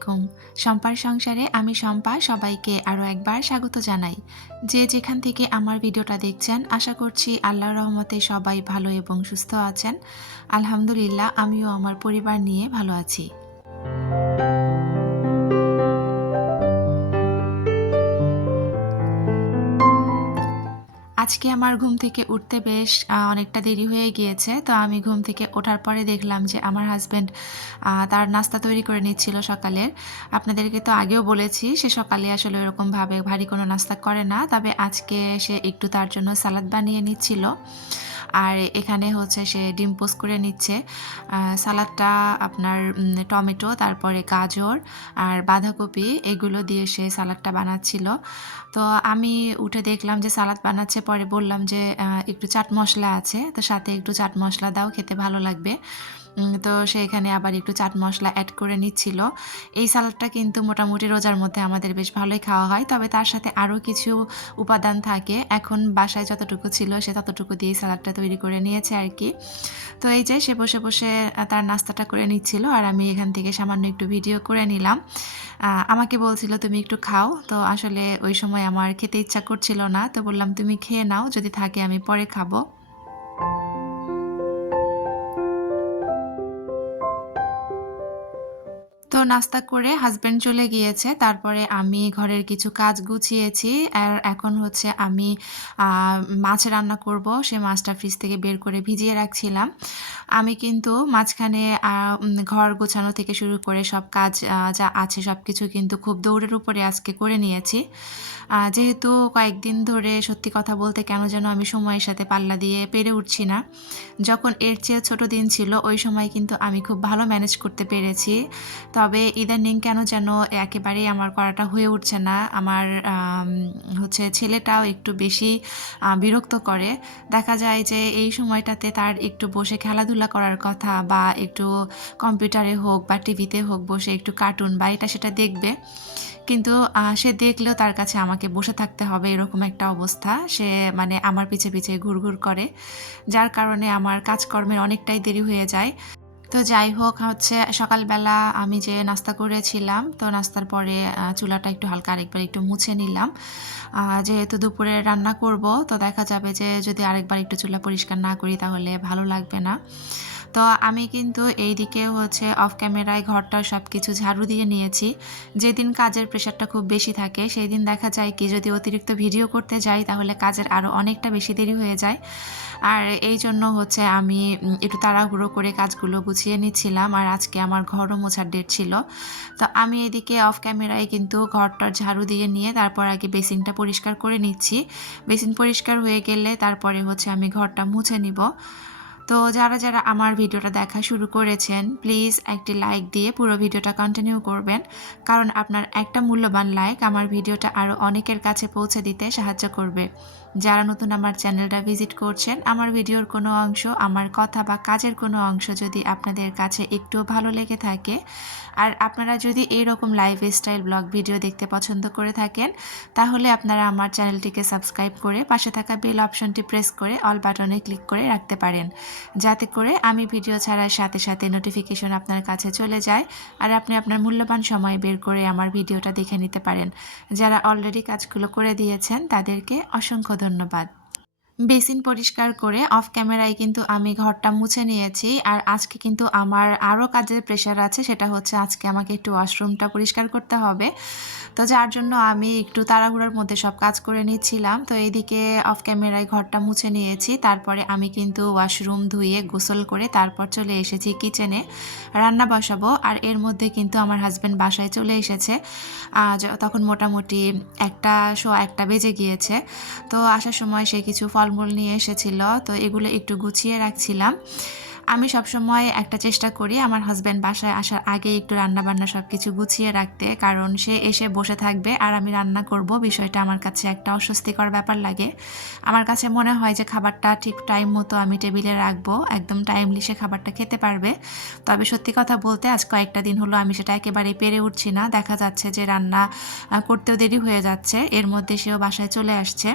আলাইকুম। শম্পার সংসারে আমি শম্পা সবাইকে আরও একবার স্বাগত জানাই। যে যেখান থেকে আমার ভিডিওটা দেখছেন আশা করছি আল্লাহর রহমতে সবাই ভালো এবং সুস্থ আছেন। আলহামদুলিল্লাহ আমিও আমার পরিবার নিয়ে ভালো আছি। আজকে আমার ঘুম থেকে উঠতে বেশ অনেকটা দেরি হয়ে গিয়েছে। তো আমি ঘুম থেকে ওঠার পরে দেখলাম যে আমার হাসব্যান্ড তার নাস্তা তৈরি করে নিচ্ছিল সকালের। আপনাদেরকে তো আগেও বলেছি সে সকালে আসলে ওরকমভাবে ভারী কোনো নাস্তা করে না। তবে আজকে সে একটু তার জন্য সালাদ বানিয়ে নিচ্ছিল। আর এখানে হচ্ছে সে ডিম পোস্ট করে নিচ্ছে। সালাদটা আপনার টমেটো, তারপরে গাজর আর বাঁধাকপি এগুলো দিয়ে সে সালাদটা বানাচ্ছিল। তো আমি উঠে দেখলাম যে সালাদ বানাচ্ছে, পরে বললাম যে একটু চাট মশলা আছে, তো সাথে একটু চাট মশলা দাও, খেতে ভালো লাগবে। তো সে এখানে আবার একটু চাট মশলা অ্যাড করে নিচ্ছিল। এই সালাদটা কিন্তু মোটামুটি রোজার মধ্যে আমাদের বেশ ভালোই খাওয়া হয়, তবে তার সাথে আরও কিছু উপাদান থাকে। এখন বাসায় যতটুকু ছিল সে ততটুকু দিয়েই সালাদটা তৈরি করে নিয়েছে আর কি। তো এই যে সে বসে বসে তার নাস্তাটা করে নিচ্ছিল আর আমি এখান থেকে সামান্য একটু ভিডিও করে নিলাম। আমাকে বলছিল তুমি একটু খাও, তো আসলে ওই সময় আমার খেতে ইচ্ছা করছিল না, তো বললাম তুমি খেয়ে নাও, যদি থাকে আমি পরে খাবো। তো নাস্তা করে হাসব্যান্ড চলে গিয়েছে, তারপরে আমি ঘরের কিছু কাজ গুছিয়েছি। আর এখন হচ্ছে আমি মাছ রান্না করব। সে মাছটা ফ্রিজ থেকে বের করে ভিজিয়ে রাখছিলাম। আমি কিন্তু মাঝখানে ঘর গোছানো থেকে শুরু করে সব কাজ যা আছে সব কিছু কিন্তু খুব দৌড়ের উপরে আজকে করে নিয়েছি। যেহেতু কয়েকদিন ধরে সত্যি কথা বলতে কেন যেন আমি সময়ের সাথে পাল্লা দিয়ে পেরে উঠছি না। যখন এর চেয়ে ছোট দিন ছিল ওই সময় কিন্তু আমি খুব ভালো ম্যানেজ করতে পেরেছি, তবে ইদানিং কেন যেন একেবারেই আমার করাটা হয়ে উঠছে না। আমার হচ্ছে ছেলেটাও একটু বেশি বিরক্ত করে। দেখা যায় যে এই সময়টাতে তার একটু বসে খেলাধুলা করার কথা, বা একটু কম্পিউটারে হোক বা টিভিতে হোক বসে একটু কার্টুন বা এটা সেটা দেখবে, কিন্তু সে দেখলেও তার কাছে আমাকে বসে থাকতে হবে, এরকম একটা অবস্থা। সে মানে আমার পিছে পিছে ঘুরঘুর করে, যার কারণে আমার কাজকর্মের অনেকটাই দেরি হয়ে যায়। তো যাই হোক হচ্ছে সকালবেলা আমি যে নাস্তা করেছিলাম, তো নাস্তার পরে চুলাটা একটু হালকা আরেকবার একটু মুছে নিলাম। যেহেতু দুপুরে রান্না করব, তো দেখা যাবে যে যদি আরেকবার একটু চুলা পরিষ্কার না করি তাহলে ভালো লাগবে না। তো আমি কিন্তু এইদিকে হচ্ছে অফ ক্যামেরায় ঘরটা সব কিছু ঝাড়ু দিয়ে নিয়েছি। যেদিন কাজের প্রেশারটা খুব বেশি থাকে সেই দিন দেখা যায় কি যদি অতিরিক্ত ভিডিও করতে যাই তাহলে কাজের আরও অনেকটা বেশি দেরি হয়ে যায়। আর এই জন্য হচ্ছে আমি একটু তাড়াহুড়ো করে কাজগুলো গুছিয়ে নিচ্ছিলাম, আর আজকে আমার ঘরও মোছার ডেট ছিল। তো আমি এদিকে অফ ক্যামেরায় কিন্তু ঘরটার ঝাড়ু দিয়ে নিয়ে তারপর আগে বেসিনটা পরিষ্কার করে নিচ্ছি। বেসিন পরিষ্কার হয়ে গেলে তারপরে হচ্ছে আমি ঘরটা মুছে নিব। তো যারা যারা আমার ভিডিওটা দেখা শুরু করেছেন প্লিজ একটি লাইক দিয়ে পুরো ভিডিওটা কন্টিনিউ করবেন, কারণ আপনার একটা মূল্যবান লাইক আমার ভিডিওটা আরও অনেকের কাছে পৌঁছে দিতে সাহায্য করবে। যারা নতুন আমার চ্যানেলটা ভিজিট করছেন, আমার ভিডিওর কোনো অংশ, আমার কথা বা কাজের কোনো অংশ যদি আপনাদের কাছে একটু ভালো লেগে থাকে, আর আপনারা যদি এইরকম লাইফস্টাইল ব্লগ ভিডিও দেখতে পছন্দ করে থাকেন, তাহলে আপনারা আমার চ্যানেলটিকে সাবস্ক্রাইব করে পাশে থাকা বেল অপশনটি প্রেস করে অল বাটনে ক্লিক করে রাখতে পারেন, যাতে করে আমি ভিডিও ছাড়ার সাথে সাথে নোটিফিকেশন আপনার কাছে চলে যায় আর আপনি আপনার মূল্যবান সময় বের করে আমার ভিডিওটা দেখে নিতে পারেন। যারা অলরেডি কাজগুলো করে দিয়েছেন তাদেরকে অসংখ্য ধন্যবাদ। বেসিন পরিষ্কার করে অফ ক্যামেরায় কিন্তু আমি ঘরটা মুছে নিয়েছি। আর আজকে কিন্তু আমার আরও কাজের প্রেশার আছে, সেটা হচ্ছে আজকে আমাকে একটু ওয়াশরুমটা পরিষ্কার করতে হবে। তো যার জন্য আমি একটু তাড়াহুড়োর মধ্যে সব কাজ করে নিচ্ছিলাম। তো এইদিকে অফ ক্যামেরায় ঘরটা মুছে নিয়েছি, তারপরে আমি কিন্তু ওয়াশরুম ধুয়ে গোসল করে তারপর চলে এসেছি কিচেনে রান্না বসাবো। আর এর মধ্যে কিন্তু আমার হাজব্যান্ড বাসায় চলে এসেছে। তখন মোটামুটি 1:15 বেজে গিয়েছে। তো আসার সময় সে কিছু ফলমূল নিয়ে এসেছিল, তো এগুলো একটু গুছিয়ে রাখছিলাম। আমি সবসময় একটা চেষ্টা করি আমার হাজব্যান্ড বাসায় আসার আগে একটু রান্নাবান্না সব কিছু গুছিয়ে রাখতে, কারণ সে এসে বসে থাকবে আর আমি রান্না করব, বিষয়টা আমার কাছে একটা অস্বস্তিকর ব্যাপার লাগে। আমার কাছে মনে হয় যে খাবারটা ঠিক টাইম মতো আমি টেবিলে রাখবো, একদম টাইমলি সে খাবারটা খেতে পারবে। তবে সত্যি কথা বলতে আজ কয়েকটা দিন হলো আমি সেটা একেবারেই পেরে উঠছি না। দেখা যাচ্ছে যে রান্না করতেও দেরি হয়ে যাচ্ছে, এর মধ্যে সেও বাসায় চলে আসছে।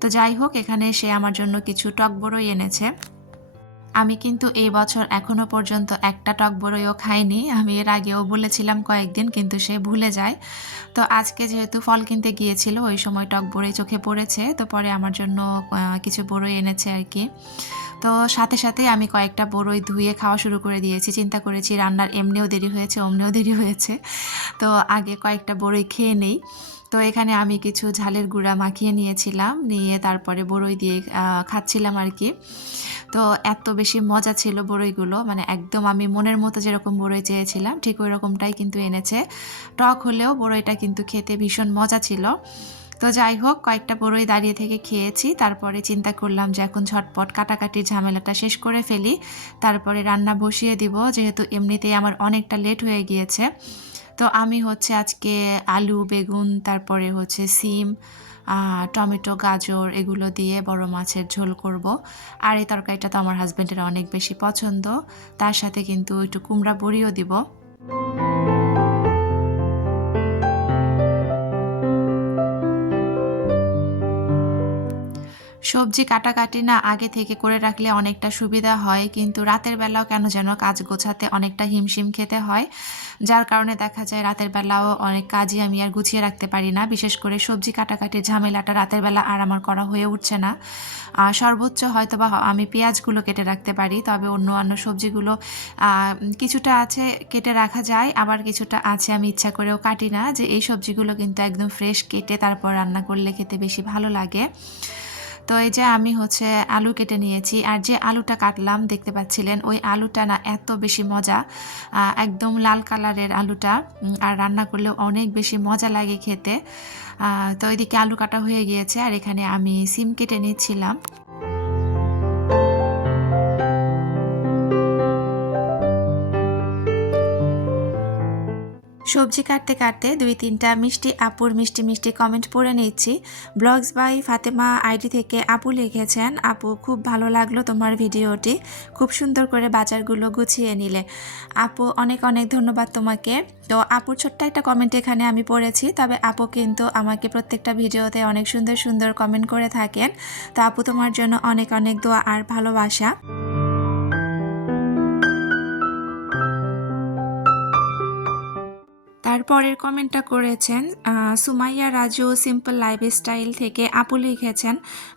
তো যাই হোক, এখানে সে আমার জন্য কিছু টক বড়ই এনেছে। আমি কিন্তু এই বছর এখনো পর্যন্ত একটা টক বড়ইও খাইনি। আমি এর আগেও বলেছিলাম কয়েকদিন, কিন্তু সে ভুলে যায়। তো আজকে যেহেতু ফল কিনতে গিয়েছিল, ওই সময় টক বড়ই চোখে পড়েছে, তো পরে আমার জন্য কিছু বড়ই এনেছে আর কি। তো সাথে সাথে আমি কয়েকটা বড়ই ধুয়ে খাওয়া শুরু করে দিয়েছি। চিন্তা করেছি রান্নার এমনিও দেরি হয়েছে, অমনিও দেরি হয়েছে, তো আগে কয়েকটা বড়ই খেয়ে নেই। তো এখানে আমি কিছু ঝালের গুঁড়া মাখিয়ে নিয়েছিলাম, নিয়ে তারপরে বড়ই দিয়ে খাচ্ছিলাম আর কি। তো এত বেশি মজা ছিল বড়ইগুলো, মানে একদম আমি মনের মতো যেরকম বড়ই চেয়েছিলাম ঠিক ওই রকমটাই কিন্তু এনেছে। টক হলেও বড়ইটা কিন্তু খেতে ভীষণ মজা ছিল। তো যাই হোক, কয়েকটা বড়ই দাঁড়িয়ে থেকে খেয়েছি। তারপরে চিন্তা করলাম যে এখন ঝটপট কাটাকাটির ঝামেলাটা শেষ করে ফেলি, তারপরে রান্না বসিয়ে দিব, যেহেতু এমনিতেই আমার অনেকটা লেট হয়ে গিয়েছে। তো আমি হচ্ছে আজকে আলু, বেগুন, তারপরে হচ্ছে সিম, টমেটো, গাজর এগুলো দিয়ে বড় মাছের ঝোল করব। আর এই তরকারিটা তো আমার হাজব্যান্ডের অনেক বেশি পছন্দ, তার সাথে কিন্তু একটু কুমড়া বড়িও দিব। সবজি কাটাকাটি না আগে থেকে করে রাখলে অনেকটা সুবিধা হয়, কিন্তু রাতের বেলাও কেন যেন কাজ গোছাতে অনেকটা হিমশিম খেতে হয়, যার কারণে দেখা যায় রাতের বেলাও অনেক কাজই আমি আর গুছিয়ে রাখতে পারি না। বিশেষ করে সবজি কাটাকাটির ঝামেলাটা রাতের বেলা আর আমার করা হয়ে উঠছে না। সর্বোচ্চ হয়তো বা আমি পেঁয়াজগুলো কেটে রাখতে পারি, তবে অন্য সবজিগুলো কিছুটা আছে কেটে রাখা যায়, আবার কিছুটা আছে আমি ইচ্ছা করেও কাটি না, যে এই সবজিগুলো কিন্তু একদম ফ্রেশ কেটে তারপর রান্না করলে খেতে বেশি ভালো লাগে। তো এই যে আমি হচ্ছে আলু কেটে নিয়েছি, আর যে আলুটা কাটলাম দেখতে পাচ্ছিলেন, ওই আলুটা না এত বেশি মজা, একদম লাল কালারের আলুটা, আর রান্না করলেও অনেক বেশি মজা লাগে খেতে। তো ওইদিকে আলু কাটা হয়ে গিয়েছে, আর এখানে আমি সিম কেটে নিচ্ছিলাম। সবজি কাটতে কাটতে 2-3টা মিষ্টি আপুর মিষ্টি মিষ্টি কমেন্ট পড়ে নিচ্ছি। ব্লগস বাই ফাতেমা আইডি থেকে আপু লিখেছেন, আপু খুব ভালো লাগলো তোমার ভিডিওটি, খুব সুন্দর করে বাজারগুলো গুছিয়ে নিলে। আপু অনেক অনেক ধন্যবাদ তোমাকে। তো আপুর ছোট্ট একটা কমেন্ট এখানে আমি পড়েছি, তবে আপু কিন্তু আমাকে প্রত্যেকটা ভিডিওতে অনেক সুন্দর সুন্দর কমেন্ট করে থাকেন। তো আপু তোমার জন্য অনেক অনেক দোয়া আর ভালোবাসা। তারপরের কমেন্টটা করেছেন সুমাইয়া রাজু সিম্পল লাইফস্টাইল থেকে। আপু লিখেছেন,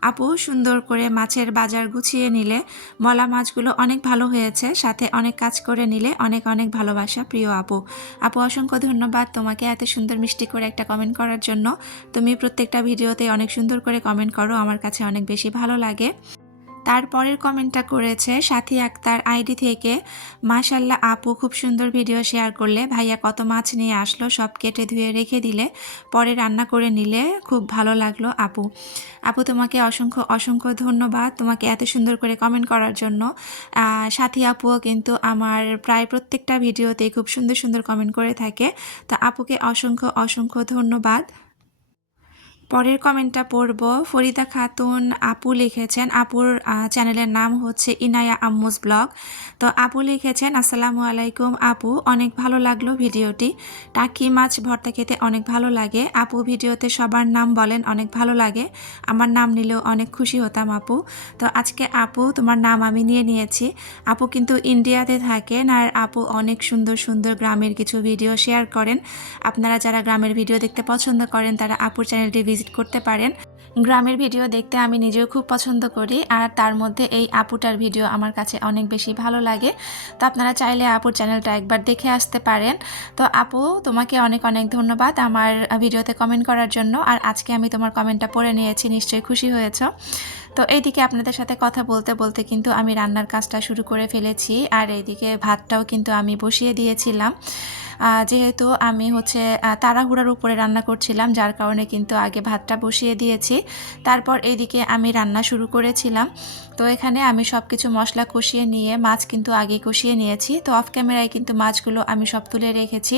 আপু সুন্দর করে মাছের বাজার গুছিয়ে নিলে, মলা মাছগুলো অনেক ভালো হয়েছে, সাথে অনেক কাজ করে নিলে, অনেক অনেক ভালোবাসা প্রিয় আপু। আপু অসংখ্য ধন্যবাদ তোমাকে এত সুন্দর মিষ্টি করে একটা কমেন্ট করার জন্য। তুমি প্রত্যেকটা ভিডিওতে অনেক সুন্দর করে কমেন্ট করো, আমার কাছে অনেক বেশি ভালো লাগে। তারপরের কমেন্টটা করেছে সাথী আক্তার আইডি থেকে, মাশাল্লাহ আপু খুব সুন্দর ভিডিও শেয়ার করলে, ভাইয়া কত মাছ নিয়ে আসলো, সব কেটে ধুয়ে রেখে দিলে, পরে রান্না করে নিলে, খুব ভালো লাগলো আপু। আপু তোমাকে অসংখ্য অসংখ্য ধন্যবাদ তোমাকে এত সুন্দর করে কমেন্ট করার জন্য। সাথী আপুও কিন্তু আমার প্রায় প্রত্যেকটা ভিডিওতে খুব সুন্দর সুন্দর কমেন্ট করে থাকে, তো আপুকে অসংখ্য অসংখ্য ধন্যবাদ। পরের কমেন্টটা পড়ব। ফরিদা খাতুন আপু লিখেছেন, আপুর চ্যানেলের নাম হচ্ছে ইনায়া আম্মুস ব্লগ। তো আপু লিখেছেন, আসসালামু আলাইকুম আপু, অনেক ভালো লাগলো ভিডিওটি, টাকি মাছ ভর্তা খেতে অনেক ভালো লাগে আপু, ভিডিওতে সবার নাম বলেন অনেক ভালো লাগে, আমার নাম নিলেও অনেক খুশি হতাম আপু। তো আজকে আপু তোমার নাম আমি নিয়ে নিয়েছি। আপু কিন্তু ইন্ডিয়াতে থাকেন, আর আপু অনেক সুন্দর সুন্দর গ্রামের কিছু ভিডিও শেয়ার করেন। আপনারা যারা গ্রামের ভিডিও দেখতে পছন্দ করেন তারা আপুর চ্যানেলটি ভিজিট করতে পারেন। গ্রামের ভিডিও দেখতে আমি নিজেও খুব পছন্দ করি, আর তার মধ্যে এই আপুটার ভিডিও আমার কাছে অনেক বেশি ভালো লাগে। তো আপনারা চাইলে আপুর চ্যানেলটা একবার দেখে আসতে পারেন। তো আপু তোমাকে অনেক অনেক ধন্যবাদ আমার ভিডিওতে কমেন্ট করার জন্য, আর আজকে আমি তোমার কমেন্টটা পড়ে নিয়েছি, নিশ্চয়ই খুশি হয়েছ। তো এইদিকে আপনাদের সাথে কথা বলতে বলতে কিন্তু আমি রান্নার কাজটা শুরু করে ফেলেছি, আর এইদিকে ভাতটাও কিন্তু আমি বসিয়ে দিয়েছিলাম। যেহেতু আমি হচ্ছে তাড়াহুড়ার উপরে রান্না করছিলাম, যার কারণে কিন্তু আগে ভাতটা বসিয়ে দিয়েছি, তারপর এইদিকে আমি রান্না শুরু করেছিলাম। তো এখানে আমি সব কিছু মশলা কষিয়ে নিয়ে মাছ কিন্তু আগে কষিয়ে নিয়েছি, তো অফ ক্যামেরায় কিন্তু মাছগুলো আমি সব তুলে রেখেছি।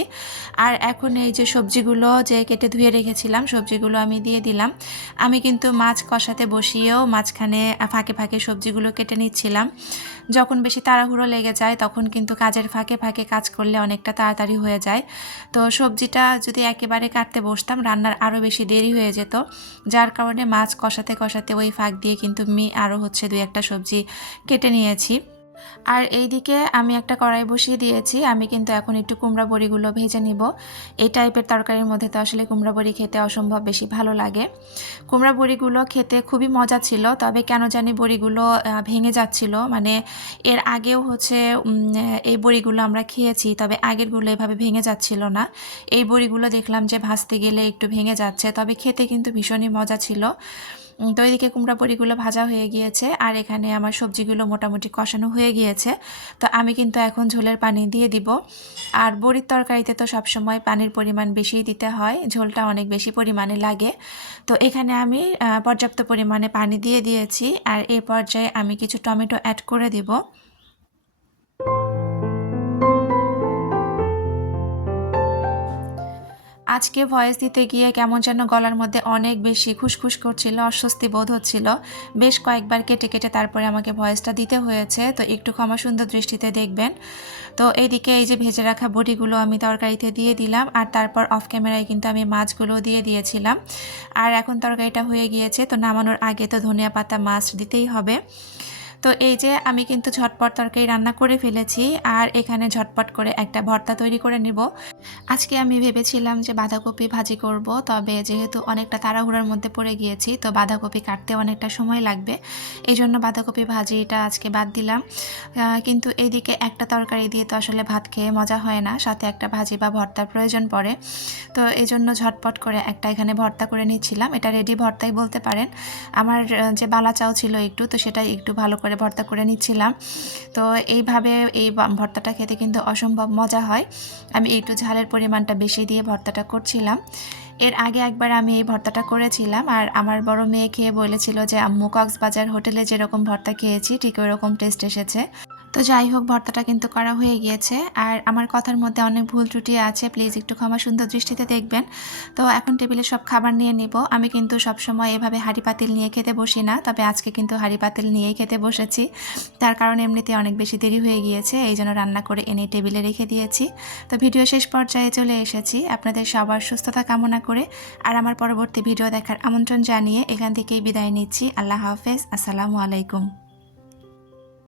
আর এখন এই যে সবজিগুলো যে কেটে ধুয়ে রেখেছিলাম সবজিগুলো আমি দিয়ে দিলাম। আমি কিন্তু মাছ কষাতে বসিয়েও মাঝখানে ফাঁকে ফাঁকে সবজিগুলো কেটে নিচ্ছিলাম। যখন বেশি তাড়াহুড়ো লেগে যায় তখন কিন্তু কাজের ফাঁকে ফাঁকে কাজ করলে অনেকটা তাড়াতাড়ি হয়ে যায়। তো সবজিটা যদি একেবারে কাটতে বসতাম রান্নার আরও বেশি দেরি হয়ে যেত, যার কারণে মাছ কষাতে কষাতে ওই ফাঁক দিয়ে কিন্তু আমি আরও হচ্ছে 2-1টা সবজি কেটে নিয়েছি। আর এইদিকে আমি একটা কড়াই বসিয়ে দিয়েছি। আমি কিন্তু এখন একটু কুমড়া বড়িগুলো ভেজে নিব। এই টাইপের তরকারির মধ্যে তো আসলে কুমড়া বড়ি খেতে অসম্ভব বেশি ভালো লাগে। কুমড়া বড়িগুলো খেতে খুবই মজা ছিল, তবে কেন জানি বড়িগুলো ভেঙে যাচ্ছিল। মানে এর আগেও হচ্ছে এই বড়িগুলো আমরা খেয়েছি, তবে আগেরগুলো এভাবে ভেঙে যাচ্ছিল না। এই বড়িগুলো দেখলাম যে ভাজতে গেলে একটু ভেঙে যাচ্ছে, তবে খেতে কিন্তু ভীষণই মজা ছিল। তো এদিকে কুমড়া বড়িগুলো ভাজা হয়ে গিয়েছে আর এখানে আমার সবজিগুলো মোটামুটি কষানো হয়ে গিয়েছে। তো আমি কিন্তু এখন ঝোলের পানি দিয়ে দিব। আর বড়ির তরকারিতে তো সবসময় পানির পরিমাণ বেশিই দিতে হয়, ঝোলটা অনেক বেশি পরিমাণে লাগে। তো এখানে আমি পর্যাপ্ত পরিমাণে পানি দিয়ে দিয়েছি আর এই পর্যায়ে আমি কিছু টমেটো অ্যাড করে দিব। আজকে ভয়েস দিতে গিয়ে কেমন যেন গলার মধ্যে অনেক বেশি খুশখুশ করছিল, অস্বস্তি বোধ হচ্ছিল। বেশ কয়েকবার কেটে কেটে তারপরে আমাকে ভয়েসটা দিতে হয়েছে, তো একটু ক্ষমা সুন্দর দৃষ্টিতে দেখবেন। তো এইদিকে এই যে ভেজে রাখা বড়িগুলো আমি তরকারিতে দিয়ে দিলাম আর তারপর অফ ক্যামেরায় কিন্তু আমি মাছগুলো দিয়ে দিয়েছিলাম। আর এখন তরকারিটা হয়ে গিয়েছে, তো নামানোর আগে তো ধনিয়া পাতা মাছ দিতেই হবে। তো এই যে আমি কিন্তু ঝটপট তরকারি রান্না করে ফেলেছি আর এখানে ঝটপট করে একটা ভর্তা তৈরি করে নিব। আজকে আমি ভেবেছিলাম যে বাঁধাকপি ভাজি করব, তবে যেহেতু অনেকটা তাড়াহুড়োর মধ্যে পড়ে গিয়েছি তো বাঁধাকপি কাটতে অনেকটা সময় লাগবে, এই জন্য বাঁধাকপি ভাজিটা আজকে বাদ দিলাম। কিন্তু এইদিকে একটা তরকারি দিয়ে তো আসলে ভাত খেয়ে মজা হয় না, সাথে একটা ভাজি বা ভর্তার প্রয়োজন পড়ে। তো এই জন্য ঝটপট করে একটা এখানে ভর্তা করে নিচ্ছিলাম, এটা রেডি ভর্তাই বলতে পারেন। আমার যে বালা চাও ছিল একটু, তো সেটাই একটু ভালো করে ভর্তা করে নিচ্ছিলাম। তো এইভাবে এই ভর্তাটা খেতে কিন্তু অসম্ভব মজা হয়। আমি একটু ঝালের পরিমাণটা বেশি দিয়ে ভর্তাটা করছিলাম। এর আগে একবার আমি এই ভর্তাটা করেছিলাম আর আমার বড় মেয়ে খেয়ে বলেছিল যে আম্মু কক্সবাজার হোটেলে যেরকম ভর্তা খেয়েছি ঠিক ওরকম টেস্ট এসেছে। তো যাই হোক, ভর্তাটা কিন্তু করা হয়ে গিয়েছে আর আমার কথার মধ্যে অনেক ভুল ত্রুটি আছে, প্লিজ একটু ক্ষমা সুন্দর দৃষ্টিতে দেখবেন। তো এখন টেবিলে সব খাবার নিয়ে নিব। আমি কিন্তু সবসময় এভাবে হাঁড়ি পাতিল নিয়ে খেতে বসি না, তবে আজকে কিন্তু হাঁড়ি পাতিল নিয়েই খেতে বসেছি। তার কারণ এমনিতে অনেক বেশি দেরি হয়ে গিয়েছে, এই জন্য রান্না করে এনে টেবিলে রেখে দিয়েছি। তো ভিডিও শেষ পর্যায়ে চলে এসেছি, আপনাদের সবার সুস্থতা কামনা করে আর আমার পরবর্তী ভিডিও দেখার আমন্ত্রণ জানিয়ে এখান থেকেই বিদায় নিচ্ছি। আল্লাহ হাফেজ, আসসালামু আলাইকুম।